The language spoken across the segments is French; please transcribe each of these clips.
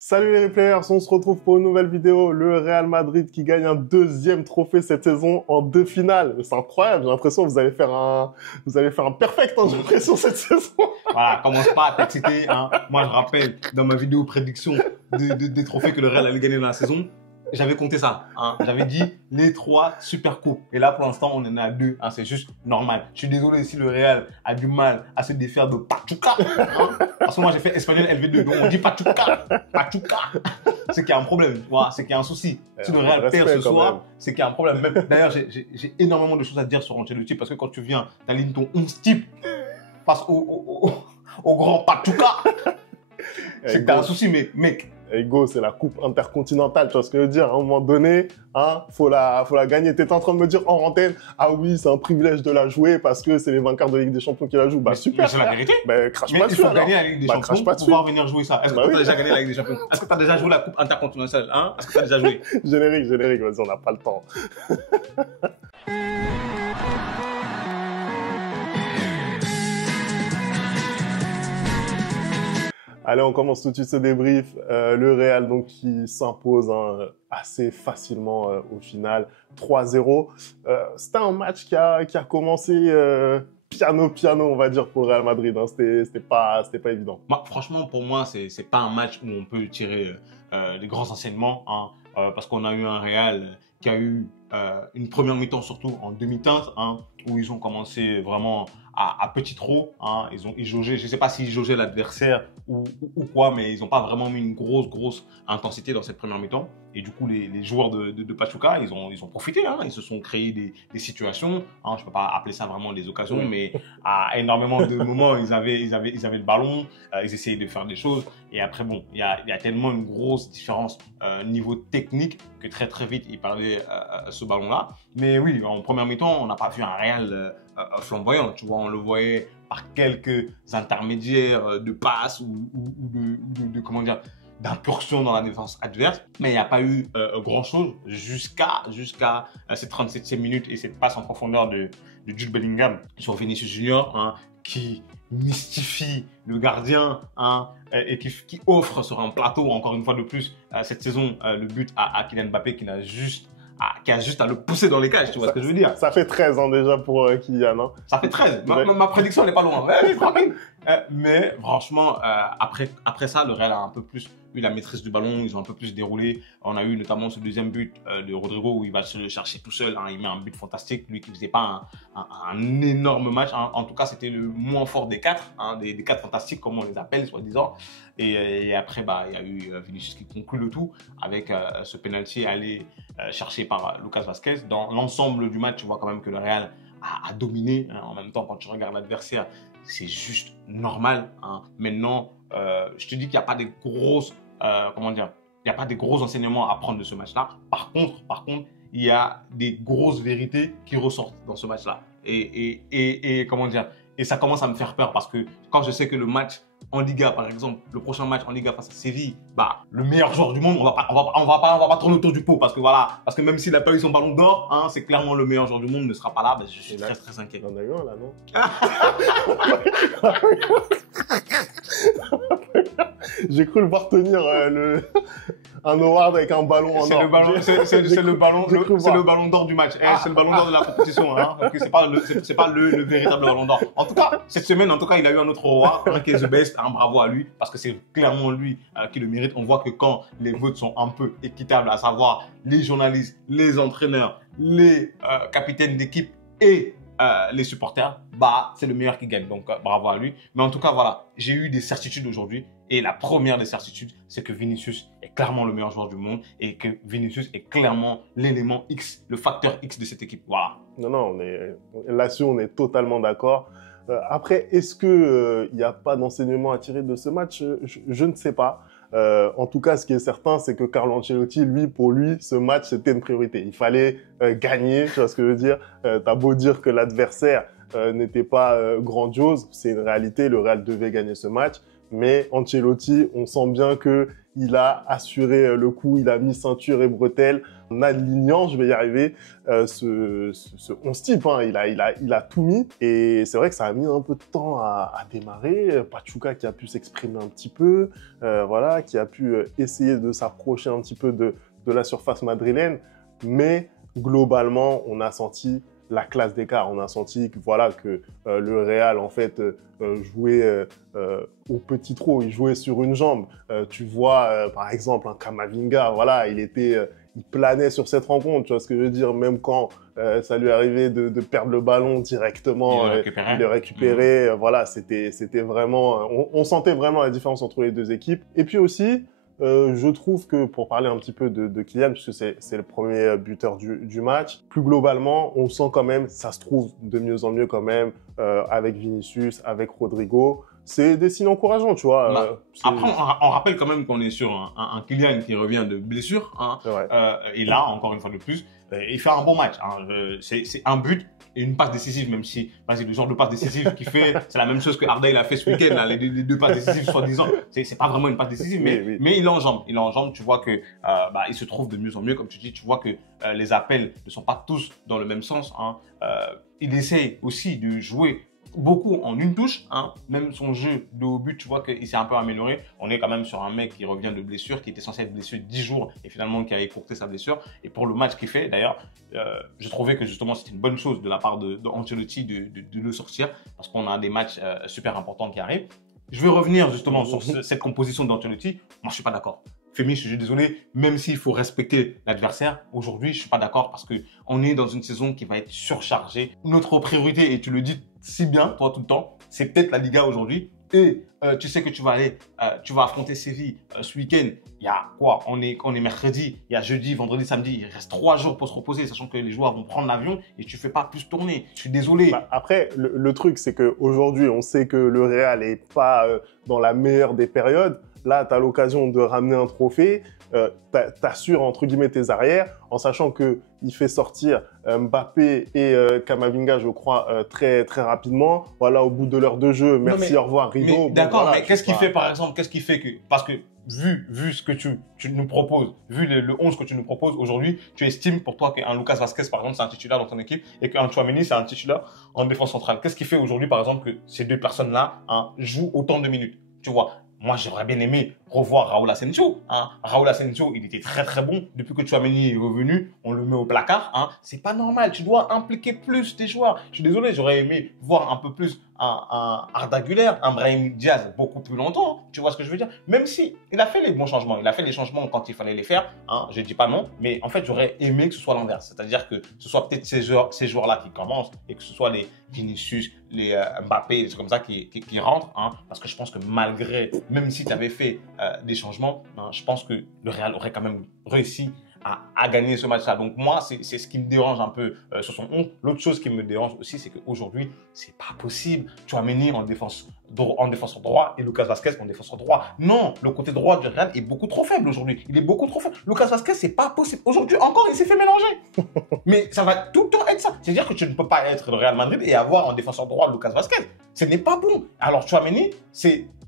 Salut les replayers, on se retrouve pour une nouvelle vidéo. Le Real Madrid qui gagne un deuxième trophée cette saison en deux finales. C'est incroyable, j'ai l'impression que vous allez faire un perfect, hein, j'ai l'impression, cette saison. Voilà, commence pas à t'exciter, hein. Moi, je rappelle, dans ma vidéo prédiction des trophées que le Real allait gagner dans la saison, j'avais compté ça, hein. J'avais dit les 3 super coupes. Et là, pour l'instant, on en est à 2, hein. C'est juste normal. Je suis désolé si le Real a du mal à se défaire de Pachuca, hein. Parce que moi, j'ai fait espagnol LV2, donc on dit Pachuca. Pachuca. C'est qu'il y a un problème, tu vois. C'est qu'il y a un souci. Si le Real perd ce soir, c'est qu'il y a un problème. D'ailleurs, j'ai énormément de choses à dire sur Ancelotti parce que quand tu viens, t'alignes ton 11 type face au grand Pachuca, c'est que t'as un souci, mais mec. Ego, c'est la coupe intercontinentale, tu vois ce que je veux dire. À un moment donné, hein, faut la gagner. T'étais en train de me dire en antenne, ah oui, c'est un privilège de la jouer parce que c'est les vainqueurs de Ligue des Champions qui la jouent. Bah super. Mais c'est la vérité. Bah crache mais pas il dessus. faut gagner la Ligue des Champions pour pouvoir venir jouer ça. Est-ce que tu as déjà gagné la Ligue des Champions? Est-ce que tu as déjà joué la coupe intercontinentale, hein? Est-ce que tu as déjà joué? Générique, vas-y, on n'a pas le temps. Allez, on commence tout de suite ce débrief. Le Real donc qui s'impose assez facilement au final, 3-0. C'était un match qui a commencé piano, on va dire, pour le Real Madrid. Hein. C'était pas évident. Franchement, pour moi, c'est pas un match où on peut tirer des grands enseignements, hein, parce qu'on a eu un Real qui a eu une première mi-temps, surtout en demi-teinte, hein, où ils ont commencé vraiment à petit trot, hein. Ils jaugeaient, je ne sais pas s'ils jaugeaient l'adversaire ou quoi, mais ils n'ont pas vraiment mis une grosse intensité dans cette première mi-temps. Et du coup, les joueurs de Pachuca, ils ont profité, hein. Ils se sont créés des situations, hein. Je ne peux pas appeler ça vraiment des occasions, mais à énormément de moments, ils avaient le ballon, ils essayaient de faire des choses. Et après, bon, il y a tellement une grosse différence niveau technique que très vite, ils perdaient ce ballon-là. Mais oui, en première mi-temps, on n'a pas vu un Real flamboyant, tu vois, on le voyait par quelques intermédiaires de passes ou de comment dire, d'incursion dans la défense adverse, mais il n'y a pas eu grand-chose jusqu'à cette 37e minute et cette passe en profondeur de Jude Bellingham sur Vinicius Junior, hein, qui mystifie le gardien, hein, et qui offre sur un plateau, encore une fois de plus, cette saison, le but à Kylian Mbappé qui a juste à le pousser dans les cages, tu vois ce que je veux dire. Ça fait 13 ans déjà pour Kylian. Hein. Ça fait 13. Ma prédiction, elle n'est pas loin. Ouais, tranquille. Mais franchement, après ça, le Real a un peu plus eu la maîtrise du ballon. Ils ont un peu plus déroulé. On a eu notamment ce deuxième but de Rodrigo où il va se le chercher tout seul, hein. Il met un but fantastique. Lui qui ne faisait pas un énorme match, hein. En tout cas, c'était le moins fort des 4, hein, des 4 fantastiques, comme on les appelle, soi-disant. Et après, il y a eu Vinicius qui conclut le tout avec ce penalty allé cherché par Lucas Vazquez. Dans l'ensemble du match, tu vois quand même que le Real a dominé, hein. En même temps, quand tu regardes l'adversaire, c'est juste normal, hein. Maintenant, je te dis qu'il n'y a pas des grosses, comment dire, il n'y a pas des gros enseignements à prendre de ce match-là. Par contre, il y a des grosses vérités qui ressortent dans ce match-là. Et comment dire, et ça commence à me faire peur parce que quand je sais que le match en Liga, par exemple, le prochain match en Liga face à Séville, le meilleur joueur du monde, on va pas tourner autour du pot parce que même s'il n'a pas eu son ballon d'or, hein, c'est clairement le meilleur joueur du monde ne sera pas là. Je suis très inquiet. On a eu un là, non? J'ai cru le voir tenir un award avec un ballon en or. C'est le ballon d'or du match. C'est le ballon d'or de la compétition, hein. Donc c'est pas le véritable ballon d'or. En tout cas, cette semaine, il a eu un autre award, hein, qui est The Best. Hein, bravo à lui, parce que c'est clairement lui qui le mérite. On voit que quand les votes sont un peu équitables, à savoir les journalistes, les entraîneurs, les capitaines d'équipe et les supporters, c'est le meilleur qui gagne. Donc bravo à lui. Mais en tout cas, voilà, j'ai eu des certitudes aujourd'hui. Et la première des certitudes, c'est que Vinicius est clairement le meilleur joueur du monde et que Vinicius est clairement l'élément X, le facteur X de cette équipe. Voilà. Non, là-dessus, on est totalement d'accord. Après, est-ce que il n'y a pas d'enseignement à tirer de ce match? Je ne sais pas. En tout cas, ce qui est certain, c'est que Carlo Ancelotti, pour lui, ce match, c'était une priorité. Il fallait gagner, tu vois ce que je veux dire. T'as beau dire que l'adversaire n'était pas grandiose, c'est une réalité. Le Real devait gagner ce match. mais Ancelotti, on sent bien que il a assuré le coup, il a mis ceinture et bretelles en alignant, je vais y arriver, ce 11 type. Hein. Il a tout mis et c'est vrai que ça a mis un peu de temps à démarrer. Pachuca qui a pu s'exprimer un petit peu, voilà, qui a pu essayer de s'approcher un petit peu de la surface madrilène, mais globalement, on a senti la classe d'écart. On a senti que, voilà, que le Real, en fait, jouait au petit trot. Il jouait sur une jambe. Tu vois, par exemple, un Camavinga, voilà, il planait sur cette rencontre. Tu vois ce que je veux dire? Même quand ça lui arrivait de perdre le ballon directement, il le récupérait. Voilà, c'était vraiment... on sentait vraiment la différence entre les deux équipes. Et puis aussi... je trouve que, pour parler un petit peu de Kylian, puisque c'est le premier buteur du match, plus globalement, on sent quand même, ça se trouve de mieux en mieux quand même, avec Vinicius, avec Rodrigo. C'est des signes encourageants, tu vois. Après, on rappelle quand même qu'on est sur un Kylian qui revient de blessure. Hein, et là, encore une fois de plus, il fait un bon match. Hein, c'est un but et une passe décisive, même si c'est le genre de passe décisive qu'il fait. C'est la même chose que Arda il a fait ce week-end, là, les deux passes décisives soi-disant. C'est pas vraiment une passe décisive, mais il enjambe. Il enjambe, tu vois que il se trouve de mieux en mieux. Comme tu dis, tu vois que les appels ne sont pas tous dans le même sens. Hein. Il essaye aussi de jouer beaucoup en une touche, hein. Même son jeu de haut but, tu vois qu'il s'est un peu amélioré. On est quand même sur un mec qui revient de blessure, qui était censé être blessé 10 jours et finalement qui a écourté sa blessure. Et pour le match qu'il fait, d'ailleurs, je trouvais que justement c'était une bonne chose de la part de Ancelotti de le sortir parce qu'on a des matchs super importants qui arrivent. Je vais revenir justement sur cette composition d'Ancelotti. Moi, je suis pas d'accord. Femi, je suis désolé, même s'il faut respecter l'adversaire, aujourd'hui, je suis pas d'accord parce que on est dans une saison qui va être surchargée. Notre priorité, et tu le dis si bien, toi, tout le temps, c'est peut-être la Liga aujourd'hui. Et tu sais que tu vas affronter Séville ce week-end. Il y a quoi? On est mercredi, il y a jeudi, vendredi, samedi. Il reste 3 jours pour se reposer, sachant que les joueurs vont prendre l'avion et tu fais pas plus tourner. Je suis désolé. Après, le truc, c'est qu'aujourd'hui, on sait que le Real n'est pas dans la meilleure des périodes. Là, tu as l'occasion de ramener un trophée, t'assures entre guillemets tes arrières, en sachant qu'il fait sortir Mbappé et Camavinga, je crois, très, très rapidement. Voilà, au bout de l'heure de jeu, merci, au revoir, rideau. D'accord, voilà, mais qu'est-ce qui fait, par exemple, qu'est-ce qui fait que... Parce que vu ce que tu nous proposes, vu le 11 que tu nous proposes aujourd'hui, tu estimes pour toi qu'un Lucas Vazquez, par exemple, c'est un titulaire dans ton équipe et qu'un Tchouaméni, c'est un titulaire en défense centrale. Qu'est-ce qui fait aujourd'hui, par exemple, que ces deux personnes-là jouent autant de minutes? Tu vois, moi, j'aurais bien aimé revoir Raúl Asensio. Hein. Raúl Asensio, il était très très bon. Depuis que Tchouaméni est revenu, on le met au placard. Hein. C'est pas normal. Tu dois impliquer plus tes joueurs. Je suis désolé, j'aurais aimé voir un peu plus un Arda Güler, un Brahim Diaz beaucoup plus longtemps. Hein. Tu vois ce que je veux dire? Même si il a fait les bons changements, il a fait les changements quand il fallait les faire. Hein. Je dis pas non, mais en fait, j'aurais aimé que ce soit l'inverse. C'est-à-dire que ce soit peut-être ces joueurs-là qui commencent et que ce soit les Vinicius, les Mbappé, des trucs comme ça qui rentrent. Hein. Parce que je pense que malgré, même si tu avais fait des changements, hein, je pense que le Real aurait quand même réussi à gagner ce match-là. Donc moi, c'est ce qui me dérange un peu sur son 11. L'autre chose qui me dérange aussi, c'est qu'aujourd'hui, c'est pas possible. Tchouaméni en défenseur droit et Lucas Vazquez en défenseur droit. Non, le côté droit du Real est beaucoup trop faible aujourd'hui. Il est beaucoup trop faible. Lucas Vazquez, c'est pas possible. Aujourd'hui encore, il s'est fait mélanger. Mais ça va tout le temps être ça. C'est-à-dire que tu ne peux pas être le Real Madrid et avoir en défenseur droit Lucas Vazquez. Ce n'est pas bon. Alors Tchouaméni,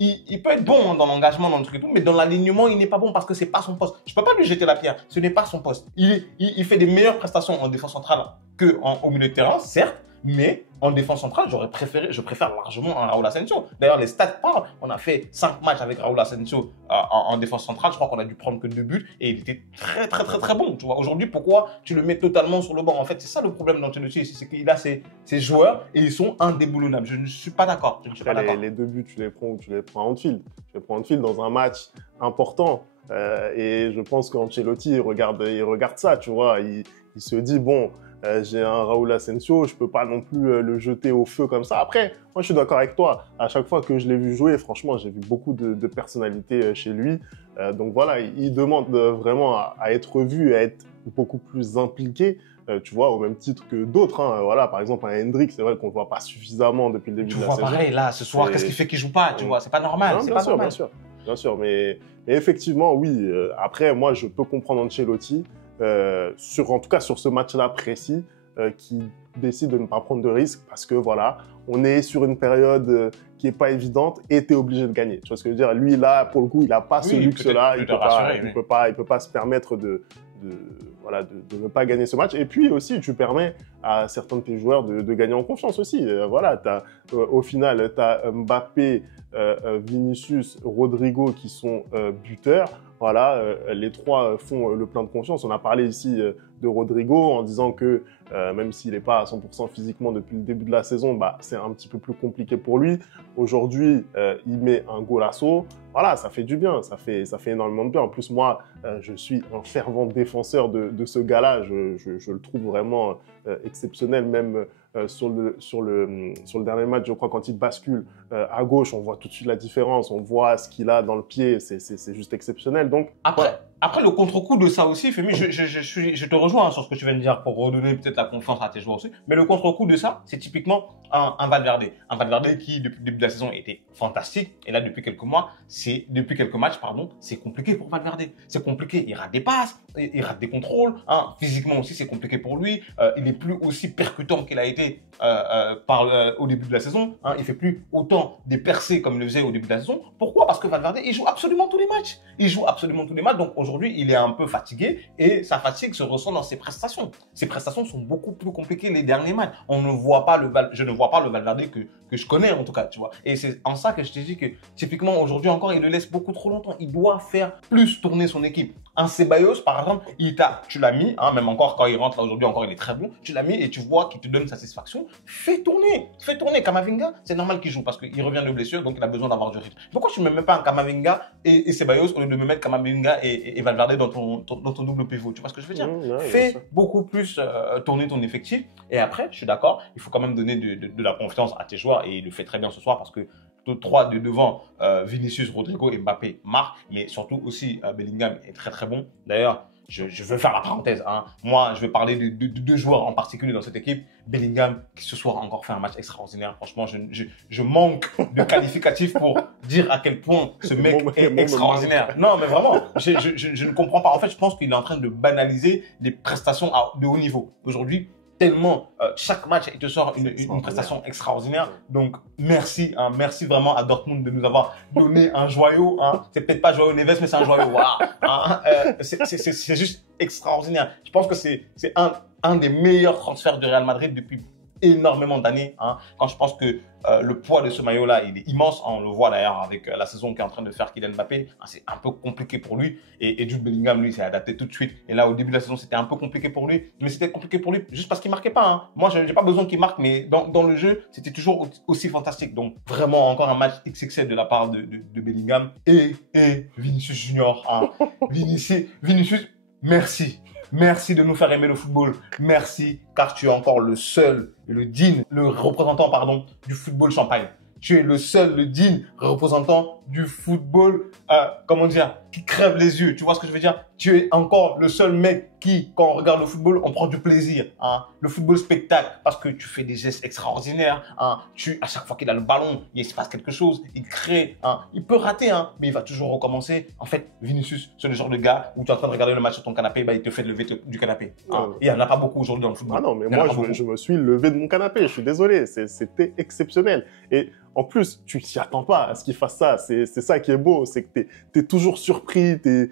il peut être bon dans l'engagement, dans le truc et tout, mais dans l'alignement, il n'est pas bon parce que c'est pas son poste. Je peux pas lui jeter la pierre. Ce n'est pas son poste. Il fait des meilleures prestations en défense centrale qu'au milieu de terrain, certes, mais en défense centrale, je préfère largement un Raúl Asensio. D'ailleurs, les stats parlent. On a fait 5 matchs avec Raúl Asensio en défense centrale. Je crois qu'on a dû prendre que 2 buts et il était très, très, très, très bon. Tu vois, aujourd'hui, pourquoi tu le mets totalement sur le banc? En fait, c'est ça le problème d'Ancelotti, c'est qu'il a ses joueurs et ils sont indéboulonnables. Je ne suis pas d'accord. Les 2 buts, tu les prends ou tu les prends à Anfield. Tu les prends à Anfield dans un match important. Et je pense qu'Ancelotti, il regarde ça, tu vois. Il se dit, bon, j'ai un Raúl Asensio, je peux pas non plus le jeter au feu comme ça. Après, moi, je suis d'accord avec toi. À chaque fois que je l'ai vu jouer, franchement, j'ai vu beaucoup de personnalité chez lui. Donc voilà, il demande vraiment à être vu, à être beaucoup plus impliqué. Tu vois, au même titre que d'autres. Hein. Voilà, par exemple, un Hendrick, c'est vrai qu'on ne voit pas suffisamment depuis le début de la saison. Tu vois pareil, là, ce soir, qu'est-ce qui fait qu'il joue pas? Tu vois, c'est pas normal. Non, bien sûr. Mais effectivement, oui. Après, moi, je peux comprendre Ancelotti, en tout cas sur ce match-là précis, qui décides de ne pas prendre de risques parce que voilà, on est sur une période qui est pas évidente et tu es obligé de gagner. Tu vois ce que je veux dire? Lui, là, pour le coup, il n'a pas ce luxe-là. Il peut pas se permettre de ne pas gagner ce match. Et puis aussi, tu permets à certains de tes joueurs de gagner en confiance aussi. Voilà, au final, tu as Mbappé, Vinicius, Rodrigo qui sont buteurs. Voilà, les trois font le plein de confiance. On a parlé ici de Rodrigo en disant que même s'il n'est pas à 100% physiquement depuis le début de la saison, bah, c'est un petit peu plus compliqué pour lui. Aujourd'hui, il met un golasso. Voilà, ça fait du bien, ça fait énormément de bien. En plus, moi, je suis un fervent défenseur de ce gars-là. Je le trouve vraiment exceptionnel, même sur le dernier match, je crois, quand il bascule à gauche, on voit tout de suite la différence, on voit ce qu'il a dans le pied, c'est juste exceptionnel. Donc, après le contre-coup de ça aussi, Femi, je te rejoins sur ce que tu viens de dire pour redonner peut-être la confiance à tes joueurs aussi, mais le contre-coup de ça, c'est typiquement un Valverde. Un Valverde qui, depuis le début de la saison, était fantastique, et là, depuis quelques matchs, c'est compliqué pour Valverde. C'est compliqué, il rate des passes, il rate des contrôles, hein. Physiquement aussi, c'est compliqué pour lui, il n'est plus aussi percutant qu'il a été au début de la saison, hein. Il fait plus autant des percées comme il le faisait au début de la saison. Pourquoi? Parce que Valverde, il joue absolument tous les matchs. Donc aujourd'hui, il est un peu fatigué et sa fatigue se ressent dans ses prestations. Ses prestations sont beaucoup plus compliquées les derniers matchs. Je ne vois pas le Valverde que je connais en tout cas, tu vois. Et c'est en ça que je te dis que typiquement aujourd'hui encore, il le laisse beaucoup trop longtemps. Il doit faire plus tourner son équipe. Un Ceballos, par exemple, tu l'as mis, hein, même encore quand il rentre là aujourd'hui, encore il est très bon. Tu l'as mis et tu vois qu'il te donne satisfaction. Fais tourner. Kamavinga, c'est normal qu'il joue parce qu'il revient de blessure, donc il a besoin d'avoir du rythme. Pourquoi tu ne me mets pas un Kamavinga et Ceballos au lieu de me mettre Kamavinga et Valverde dans ton double pivot? Tu vois ce que je veux dire? Fais beaucoup plus tourner ton effectif. Et après, je suis d'accord, il faut quand même donner de la confiance à tes joueurs et il le fait très bien ce soir parce que tous trois de devant, Vinicius, Rodrigo et Mbappé marquent, mais surtout aussi Bellingham est très très bon. D'ailleurs, je veux faire la parenthèse, hein. Moi, je vais parler de deux joueurs en particulier dans cette équipe. Bellingham, qui ce soir a encore fait un match extraordinaire. Franchement, je manque de qualificatifs pour dire à quel point ce mec est extraordinaire. Non, mais vraiment, je ne comprends pas. En fait, je pense qu'il est en train de banaliser les prestations de haut niveau. Aujourd'hui, tellement chaque match il te sort une prestation extraordinaire. Donc merci, hein, merci vraiment à Dortmund de nous avoir donné un joyau, hein. C'est peut-être pas Joao Neves mais c'est un joyau, voilà, hein. C'est juste extraordinaire. Je pense que c'est un des meilleurs transferts du Real Madrid depuis énormément d'années, hein. Quand je pense que le poids de ce maillot-là, il est immense, hein. On le voit d'ailleurs avec la saison qu'est en train de faire Kylian Mbappé, hein. C'est un peu compliqué pour lui. Et Jude Bellingham, lui, s'est adapté tout de suite. Et là, au début de la saison, c'était un peu compliqué pour lui. Mais c'était compliqué pour lui juste parce qu'il marquait pas, hein. Moi, je n'ai pas besoin qu'il marque, mais dans le jeu, c'était toujours aussi fantastique. Donc, vraiment, encore un match XXL de la part de Bellingham. Et Vinicius Junior, hein. Vinicius, merci. Merci de nous faire aimer le football. Merci, car tu es encore le représentant, pardon, du football champagne. Tu es le digne représentant du football, qui crève les yeux. Tu vois ce que je veux dire? Tu es encore le seul mec qui, quand on regarde le football, on prend du plaisir, hein. Le football spectacle, parce que tu fais des gestes extraordinaires, hein. À chaque fois qu'il a le ballon, il se passe quelque chose, il crée, hein. Il peut rater, hein, mais il va toujours recommencer. En fait, Vinicius, c'est le genre de gars où tu es en train de regarder le match sur ton canapé, bah, il te fait lever du canapé, hein. Il n'y en a pas beaucoup aujourd'hui dans le football. Ah non, mais moi, je me suis levé de mon canapé. Je suis désolé, c'était exceptionnel. Et en plus, tu t'y attends pas à ce qu'il fasse ça. C'est ça qui est beau, c'est que t'es toujours surpris, t'es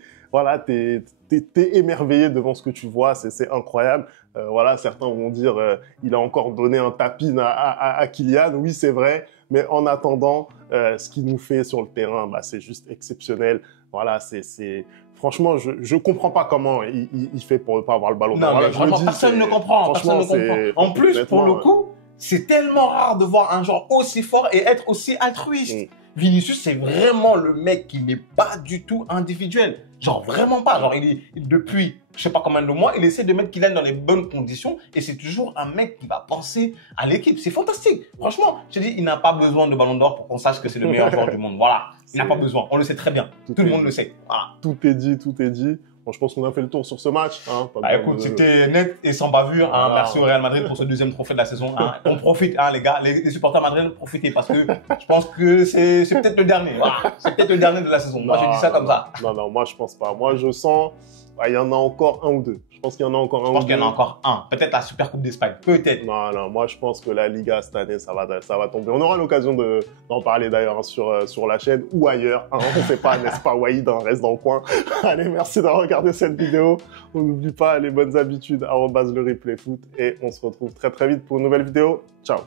émerveillé devant ce que tu vois, c'est incroyable. Voilà, certains vont dire il a encore donné un tapin à Kylian. Oui, c'est vrai, mais en attendant, ce qu'il nous fait sur le terrain, bah, c'est juste exceptionnel. Voilà, franchement, je comprends pas comment il fait pour ne pas avoir le ballon. Non, voilà, mais vraiment, personne ne comprend. En plus, pour le coup, c'est tellement rare de voir un joueur aussi fort et être aussi altruiste. Vinicius, c'est vraiment le mec qui n'est pas du tout individuel. Genre, vraiment pas. Genre, depuis, je sais pas combien de mois, il essaie de mettre Kylian dans les bonnes conditions et c'est toujours un mec qui va penser à l'équipe. C'est fantastique. Franchement, je te dis, il n'a pas besoin de ballon d'or pour qu'on sache que c'est le meilleur joueur du monde. Voilà. Il n'a pas besoin. On le sait très bien. Tout le monde le sait. Voilà. Tout est dit. Bon, je pense qu'on a fait le tour sur ce match. Hein, écoute, c'était net et sans bavure. Hein. Merci au Real Madrid pour ce deuxième trophée de la saison. Hein. On profite, hein, les gars, les supporters madrilènes, profitez parce que je pense que c'est peut-être le dernier. Voilà. C'est peut-être le dernier de la saison. Moi, je dis ça comme ça. Non, moi, je pense pas. Moi, je sens Ah, il y en a encore un ou deux. Je pense qu'il y en a encore un ou deux. Je pense qu'il y en a encore un. Peut-être la Super Coupe d'Espagne. Peut-être. Non, moi je pense que la Liga cette année, ça va tomber. On aura l'occasion d'en parler d'ailleurs hein, sur la chaîne ou ailleurs. Hein, on ne sait pas, n'est-ce pas, Wahid, hein, reste dans le coin. Allez, merci d'avoir regardé cette vidéo. On n'oublie pas les bonnes habitudes, @le replay foot. Et on se retrouve très très vite pour une nouvelle vidéo. Ciao.